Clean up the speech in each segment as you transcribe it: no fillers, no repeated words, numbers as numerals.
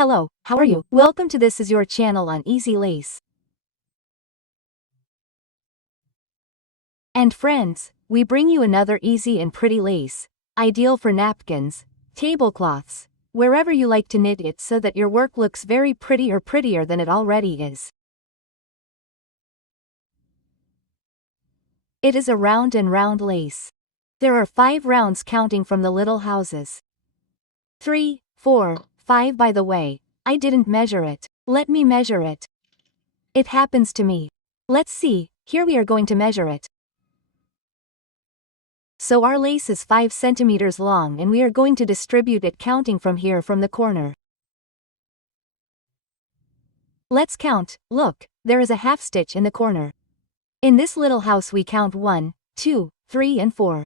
Hello, how are you? Welcome to This Is Your Channel on Easy Lace. And friends, we bring you another easy and pretty lace, ideal for napkins, tablecloths, wherever you like to knit it so that your work looks very pretty or prettier than it already is. It is a round and round lace. There are 5 rounds counting from the little houses. 3, 4, 5 by the way, I didn't measure it. Let me measure it. It happens to me. Let's see, here we are going to measure it. So our lace is 5 centimeters long and we are going to distribute it counting from here from the corner. Let's count. Look, there is a half stitch in the corner. In this little house we count 1, 2, 3 and 4.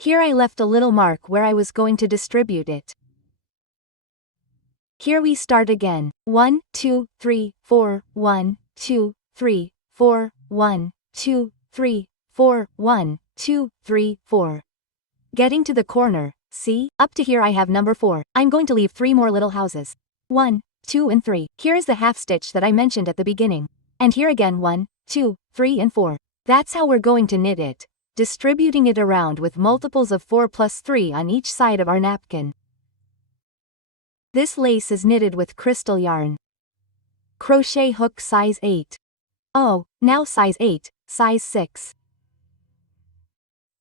Here I left a little mark where I was going to distribute it. Here we start again. 1, 2, 3, 4, 1, 2, 3, 4, 1, 2, 3, 4, 1, 2, 3, 4. Getting to the corner, see? Up to here I have number 4. I'm going to leave 3 more little houses. 1, 2 and 3. Here is the half stitch that I mentioned at the beginning. And here again 1, 2, 3 and 4. That's how we're going to knit it, distributing it around with multiples of 4 plus 3 on each side of our napkin. This lace is knitted with crystal yarn. Crochet hook size 8. Oh, now size 8, size 6.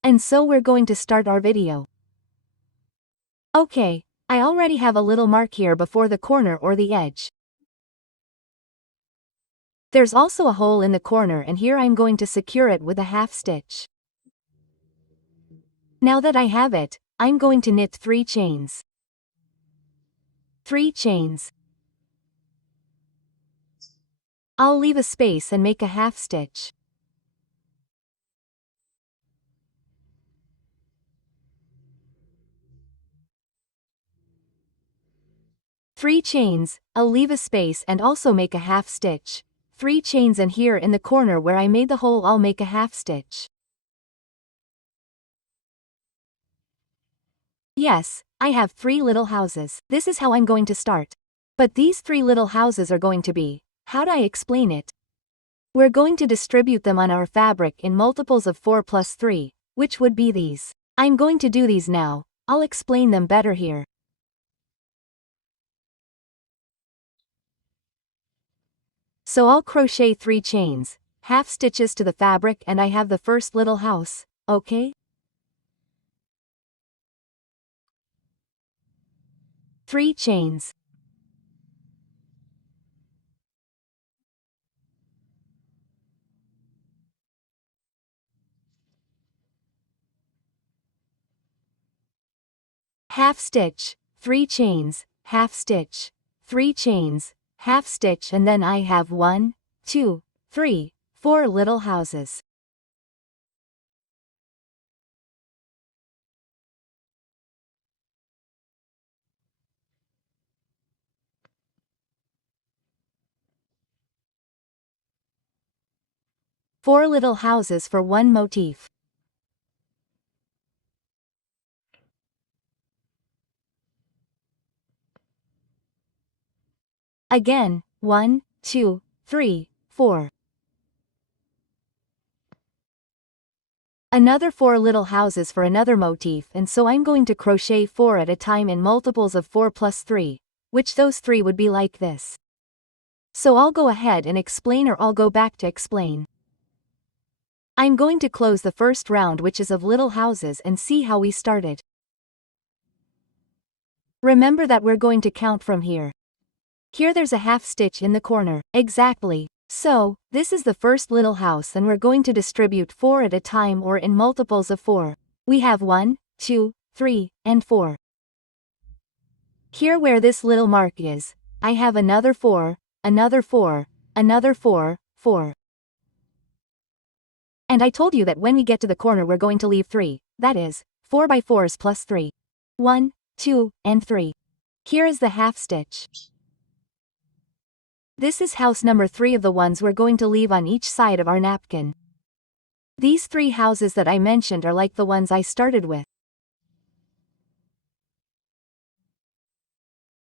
And so we're going to start our video. Okay, I already have a little mark here before the corner or the edge. There's also a hole in the corner and here I'm going to secure it with a half stitch. Now that I have it, I'm going to knit 3 chains. 3 chains. I'll leave a space and make a half stitch. Three chains, I'll leave a space and also make a half stitch. 3 chains and here in the corner where I made the hole I'll make a half stitch. Yes, I have 3 little houses. This is how I'm going to start. But these 3 little houses are going to be, how do I explain it? We're going to distribute them on our fabric in multiples of 4 plus 3, which would be these. I'm going to do these now, I'll explain them better here. So I'll crochet 3 chains, half stitches to the fabric and I have the first little house, okay? 3 chains. Half stitch, 3 chains, half stitch, 3 chains, half stitch and then I have 1, 2, 3, 4 little houses. Four little houses for one motif. Again, 1, 2, 3, 4. Another 4 little houses for another motif and so I'm going to crochet 4 at a time in multiples of 4 plus 3, which those 3 would be like this. So I'll go ahead and explain or I'll go back to explain. I'm going to close the first round which is of little houses and see how we started. Remember that we're going to count from here. Here there's a half stitch in the corner, exactly. So, this is the first little house and we're going to distribute 4 at a time or in multiples of 4. We have 1, 2, 3, and 4. Here where this little mark is, I have another 4, another 4, another 4, 4. And I told you that when we get to the corner we're going to leave 3, that is, 4 by 4s plus 3. 1, 2, and 3. Here is the half stitch. This is house number 3 of the ones we're going to leave on each side of our napkin. These 3 houses that I mentioned are like the ones I started with.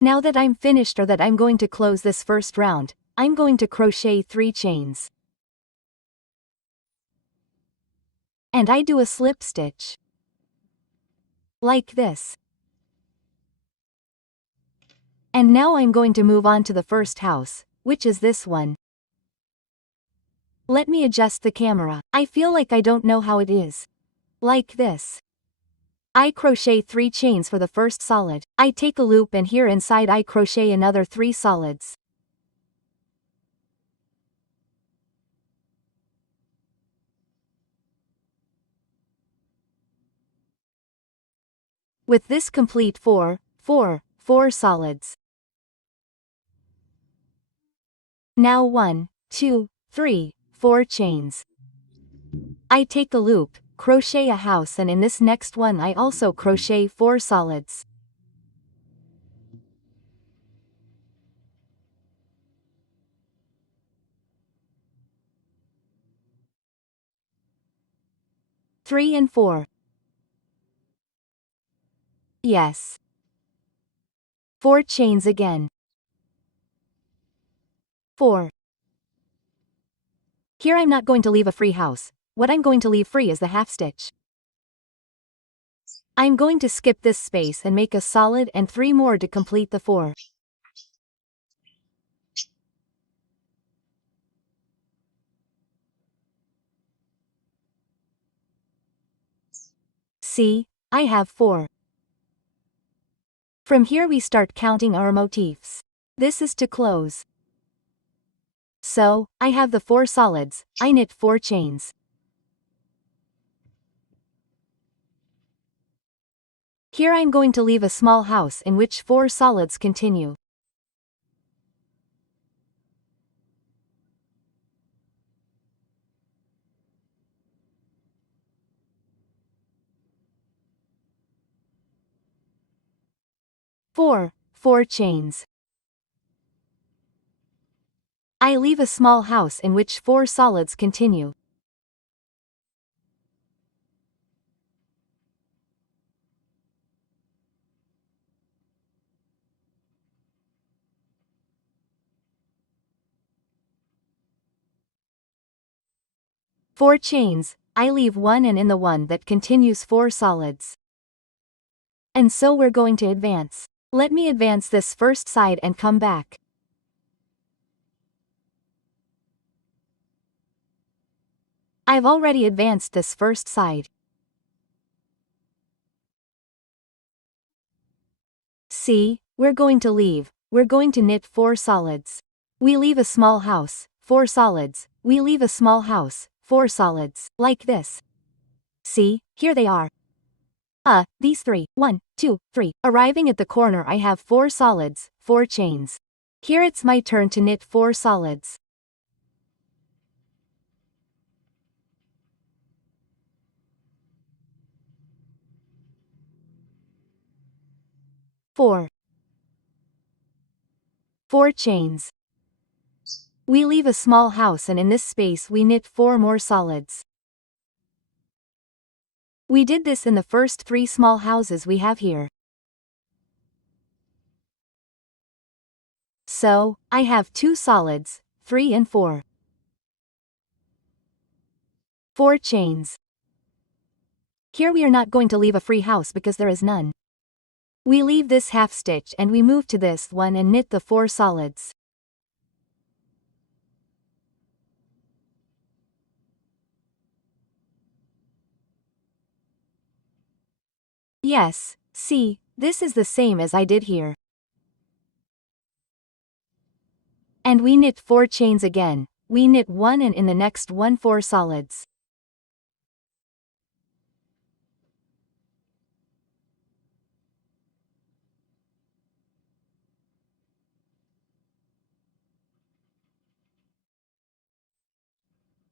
Now that I'm finished or that I'm going to close this first round, I'm going to crochet 3 chains. And I do a slip stitch. Like this. And now I'm going to move on to the first house, which is this one. Let me adjust the camera. I feel like I don't know how it is. Like this. I crochet 3 chains for the first solid. I take a loop and here inside I crochet another 3 solids. With this complete 4 solids. Now 1, 2, 3, 4 chains. I take a loop, crochet a house, and in this next one I also crochet 4 solids. Three and 4. Yes. 4 chains again. 4. Here I'm not going to leave a free house. What I'm going to leave free is the half stitch. I'm going to skip this space and make a solid and 3 more to complete the 4. See, I have 4. From here we start counting our motifs. This is to close. So, I have the 4 solids, I knit 4 chains. Here I'm going to leave a small house in which 4 solids continue. Four chains. I leave a small house in which 4 solids continue. Four chains, I leave 1 and in the one that continues 4 solids. And so we're going to advance. Let me advance this first side and come back. I've already advanced this first side. See, we're going to knit 4 solids. We leave a small house, 4 solids, we leave a small house, 4 solids, like this. See, here they are. These 3, 1, 2, 3. Arriving at the corner I have 4 solids, 4 chains. Here it's my turn to knit 4 solids. Four chains. We leave a small house and in this space we knit 4 more solids. We did this in the first 3 small houses we have here. So, I have 2 solids, 3 and 4. 4 chains. Here we are not going to leave a free house because there is none. We leave this half stitch and we move to this one and knit the 4 solids. Yes, see, this is the same as I did here. And we knit 4 chains again, we knit 1 and in the next one 4 solids.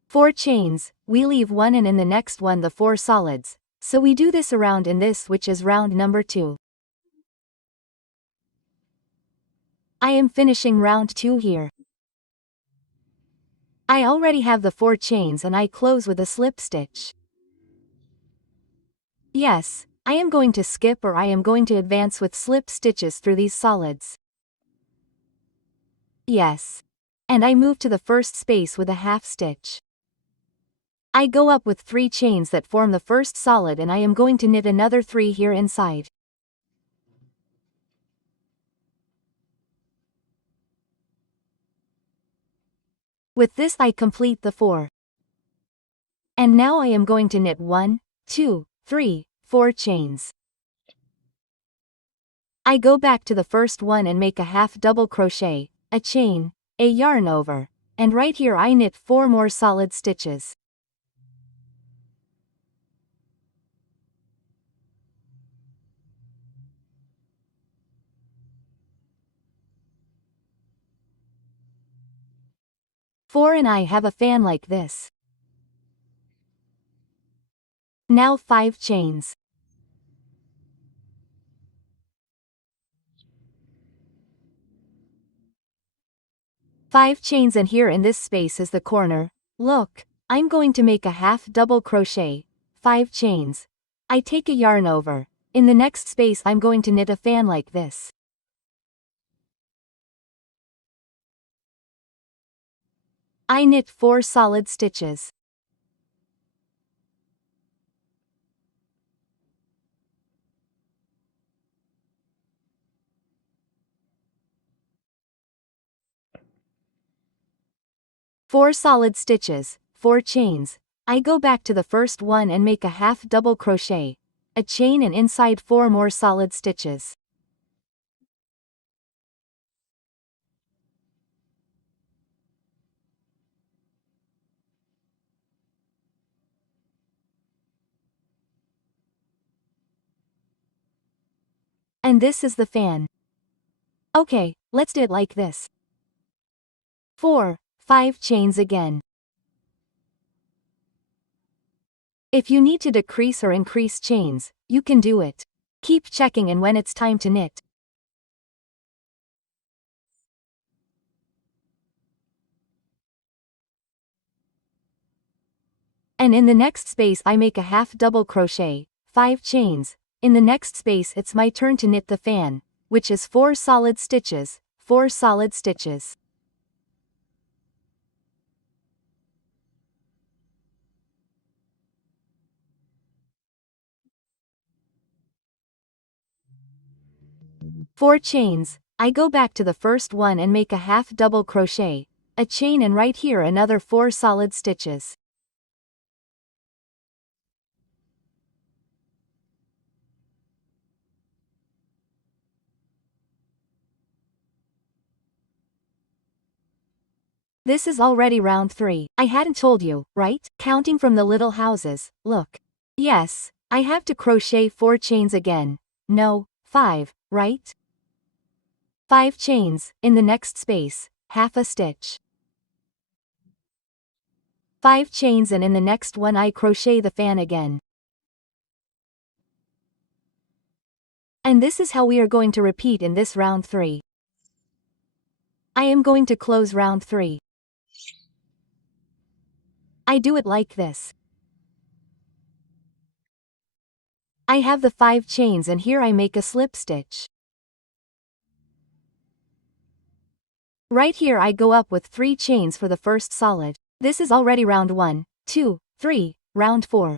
Four chains, we leave 1 and in the next one the 4 solids, so we do this around in this which is round number 2. I am finishing round 2 here. I already have the 4 chains and I close with a slip stitch. Yes, I am going to skip or I am going to advance with slip stitches through these solids. Yes. And I move to the first space with a half stitch. I go up with 3 chains that form the first solid, and I am going to knit another 3 here inside. With this I complete the 4. And now I am going to knit 1, 2, 3, 4 chains. I go back to the first one and make a half double crochet, a chain, a yarn over, and right here I knit 4 more solid stitches. Four, and I have a fan like this. Now 5 chains. Five chains, and here in this space is the corner. Look, I'm going to make a half double crochet, 5 chains. I take a yarn over. In the next space I'm going to knit a fan like this. I knit 4 solid stitches. Four solid stitches, 4 chains. I go back to the first one and make a half double crochet, a chain, and inside 4 more solid stitches. And this is the fan. Okay, let's do it like this. 4, 5 chains again. If you need to decrease or increase chains, you can do it. Keep checking, and when it's time to knit, and in the next space I make a half double crochet, 5 chains. In the next space it's my turn to knit the fan, which is 4 solid stitches, 4 solid stitches. Four chains. I go back to the first one and make a half double crochet, a chain, and right here another 4 solid stitches. This is already round 3. I hadn't told you, right? Counting from the little houses, look. Yes, I have to crochet 4 chains again. No, 5, right? 5 chains, in the next space, half a stitch. 5 chains, and in the next one I crochet the fan again. And this is how we are going to repeat in this round 3. I am going to close round 3. I do it like this. I have the 5 chains, and here I make a slip stitch. Right here I go up with 3 chains for the first solid. This is already round 1, 2, 3, round 4.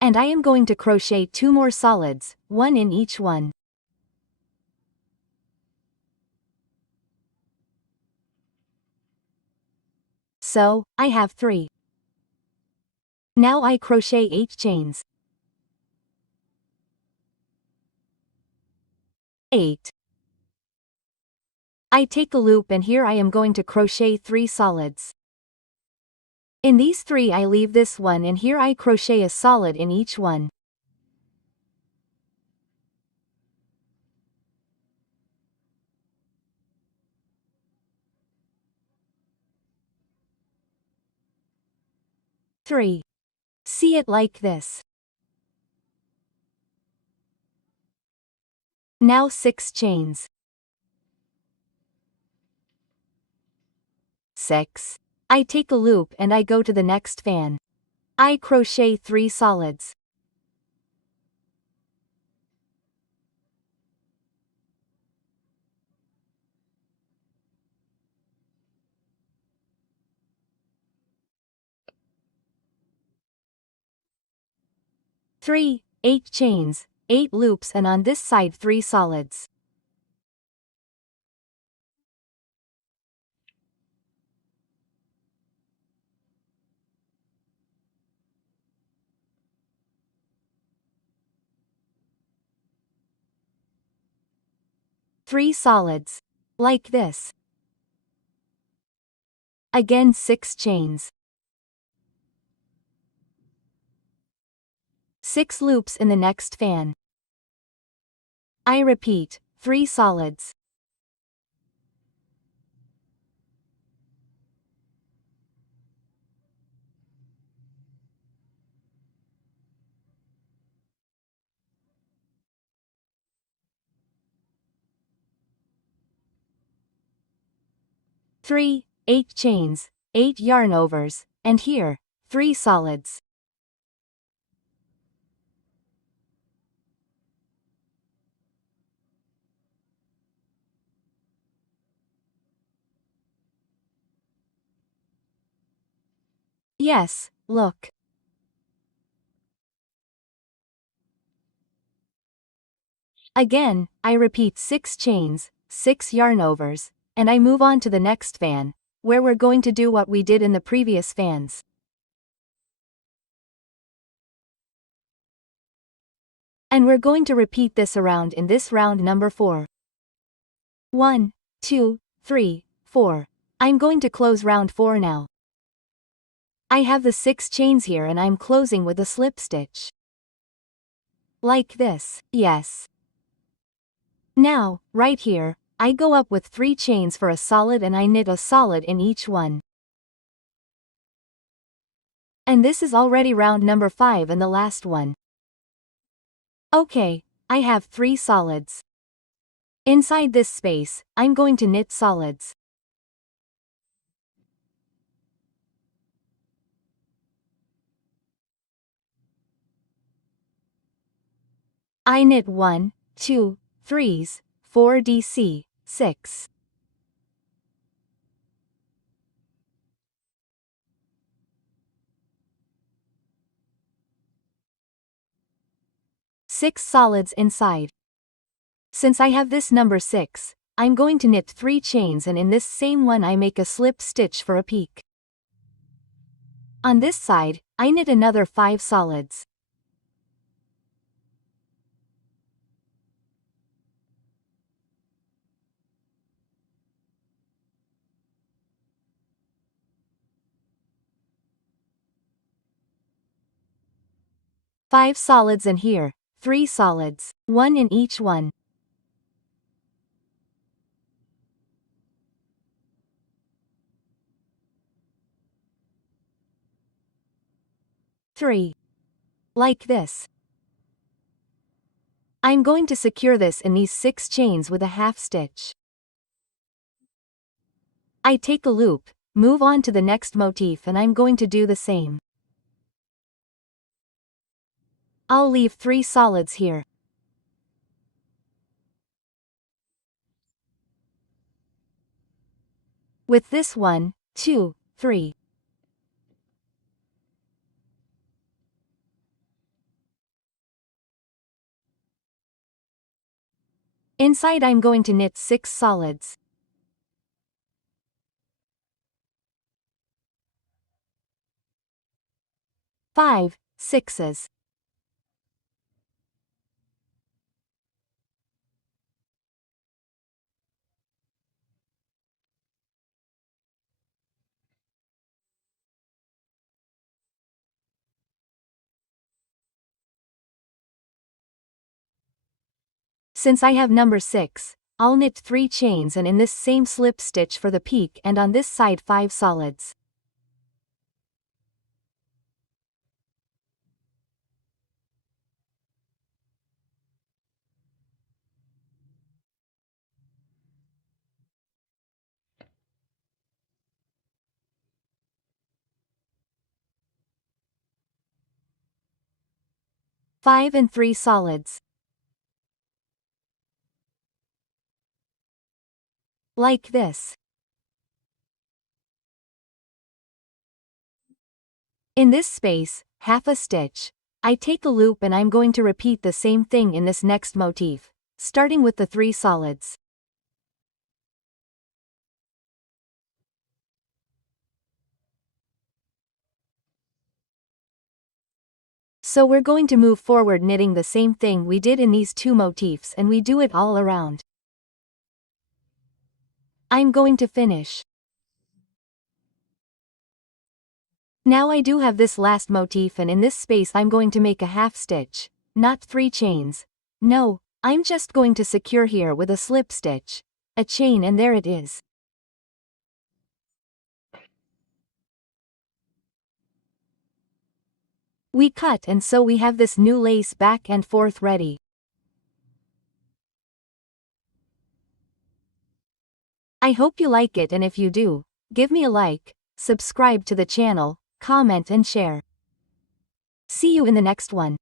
And I am going to crochet 2 more solids, 1 in each one. So, I have 3. Now I crochet 8 chains. 8. I take a loop, and here I am going to crochet 3 solids. In these 3 I leave this one, and here I crochet a solid in each one. Three. See it like this. Now 6 chains. 6. I take a loop and I go to the next fan. I crochet 3 solids. 3, 8 chains, 8 loops, and on this side 3 solids. Three solids. Like this. Again 6 chains. 6 loops in the next fan. I repeat, 3 solids. Three, 8 chains, 8 yarn overs, and here, 3 solids. Yes, look. Again, I repeat 6 chains, 6 yarn overs, and I move on to the next fan, where we're going to do what we did in the previous fans. And we're going to repeat this around in this round number 4. 1, 2, 3, 4. I'm going to close round 4 now. I have the 6 chains here and I'm closing with a slip stitch. Like this, yes. Now, right here, I go up with 3 chains for a solid and I knit a solid in each one. And this is already round number 5 and the last one. Okay, I have 3 solids. Inside this space, I'm going to knit solids. I knit 1, 2, 3s, 4 DC, 6. Six solids inside. Since I have this number 6, I'm going to knit 3 chains and in this same one I make a slip stitch for a peak. On this side, I knit another 5 solids. Five solids and here, 3 solids, 1 in each one. Three. Like this. I'm going to secure this in these 6 chains with a half stitch. I take a loop, move on to the next motif and I'm going to do the same. I'll leave 3 solids here. With this 1, 2, 3. Inside I'm going to knit 6 solids. 5, 6s. Since I have number 6, I'll knit 3 chains and in this same slip stitch for the peak and on this side 5 solids. Five and 3 solids. Like this. In this space, half a stitch. I take a loop and I'm going to repeat the same thing in this next motif, starting with the 3 solids. So we're going to move forward knitting the same thing we did in these 2 motifs, and we do it all around. I'm going to finish. Now I do have this last motif, and in this space I'm going to make a half stitch, not 3 chains. No, I'm just going to secure here with a slip stitch, a chain, and there it is. We cut, and so we have this new lace back and forth ready. I hope you like it, and if you do, give me a like, subscribe to the channel, comment and share. See you in the next one.